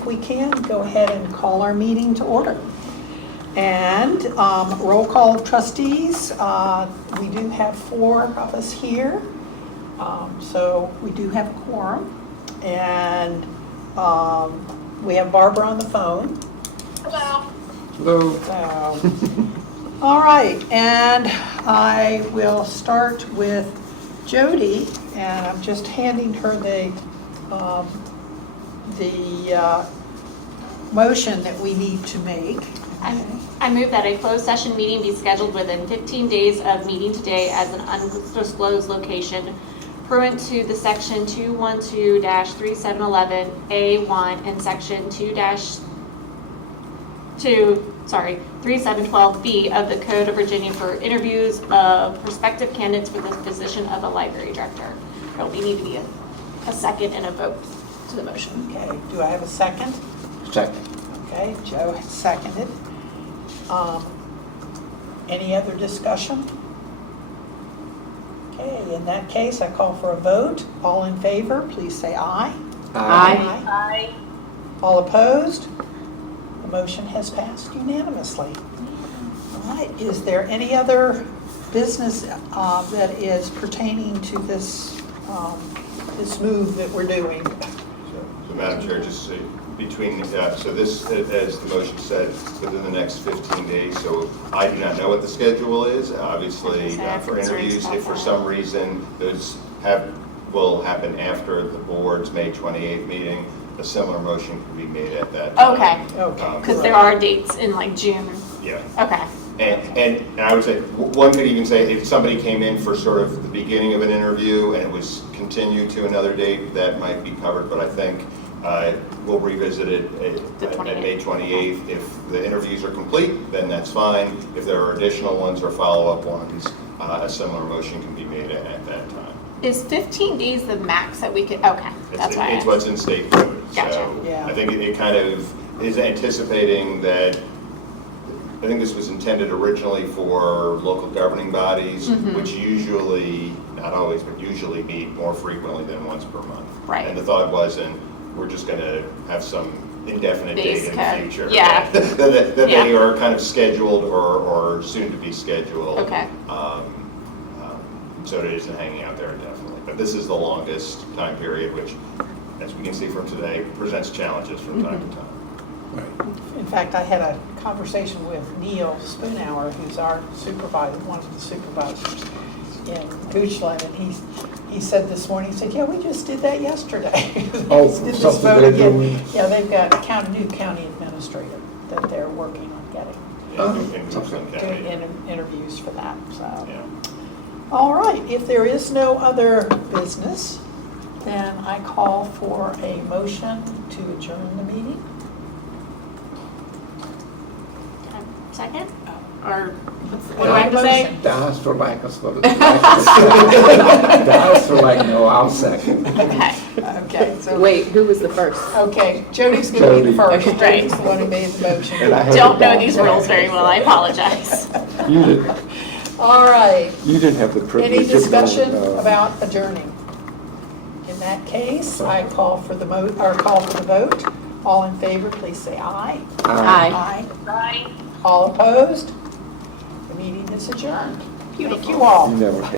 if we can, go ahead and call our meeting to order. And roll call of trustees. We do have 4 of us here, so we do have a quorum. And we have Barbara on the phone. Hello. Hello. So, all right, and I will start with Jody, and I'm just handing her the motion that we need to make. I move that a closed session meeting be scheduled within 15 days of meeting today as an undisclosed location pursuant to the section 212-3711A1 and section 3712B of the Code of Virginia for interviews of prospective candidates for the position of a library director. There will need to be a second and a vote to the motion. Okay, do I have a second? Second. Okay, Joe has seconded. Any other discussion? Okay, in that case, I call for a vote. All in favor, please say aye. Aye. Aye. All opposed? The motion has passed unanimously. All right, is there any other business that is pertaining to this move that we're doing? So Madam Chair, just so between, so this, as the motion said, within the next 15 days, so I do not know what the schedule is. Obviously, for interviews, if for some reason those will happen after the board's May 28th meeting, a similar motion can be made at that time. Okay, because there are dates in like June. Yeah. Okay. And I would say, one could even say if somebody came in for sort of the beginning of an interview and it was continued to another date, that might be covered, but I think we'll revisit it at May 28th. If the interviews are complete, then that's fine. If there are additional ones or follow-up ones, a similar motion can be made at that time. Is 15 days the max that we could, okay, that's why. It's what's in state code. Gotcha. So Yeah. I think it kind of is anticipating that, I think this was intended originally for local governing bodies, which usually, not always, but usually meet more frequently than once per month. Right. And the thought wasn't, we're just going to have some indefinite Base date in code. the future. Yeah. that Yeah. they are kind of scheduled or soon to be scheduled. Okay. So it isn't hanging out there indefinitely. But this is the longest time period, which, as we can see from today, presents challenges from time to time. In fact, I had a conversation with Neil Spoonhour, who's our supervisor, one of the supervisors in Goochland, and he said this morning, he said, yeah, we just did that yesterday. Oh, Did this something vote they're again. doing. Yeah, they've got a new county administrator that they're working on getting, doing interviews for that, so. Yeah. All right, if there is no other business, then I call for a motion to adjourn the meeting. Second? Or what do Yeah. I have to say? Das for like us. Das for like, no, I'll second. Okay. Okay, so. Wait, who was the first? Okay, Jody's going to be the first. Jody. Jody's the one who made the motion. And I had Don't to know back these up. rules very well, I apologize. All right, You didn't have the privilege any of knowing, discussion about adjourning? In that case, I call for the vote. All in favor, please say aye. Aye. Aye. Bye. All opposed? The meeting is adjourned. Thank you all. You never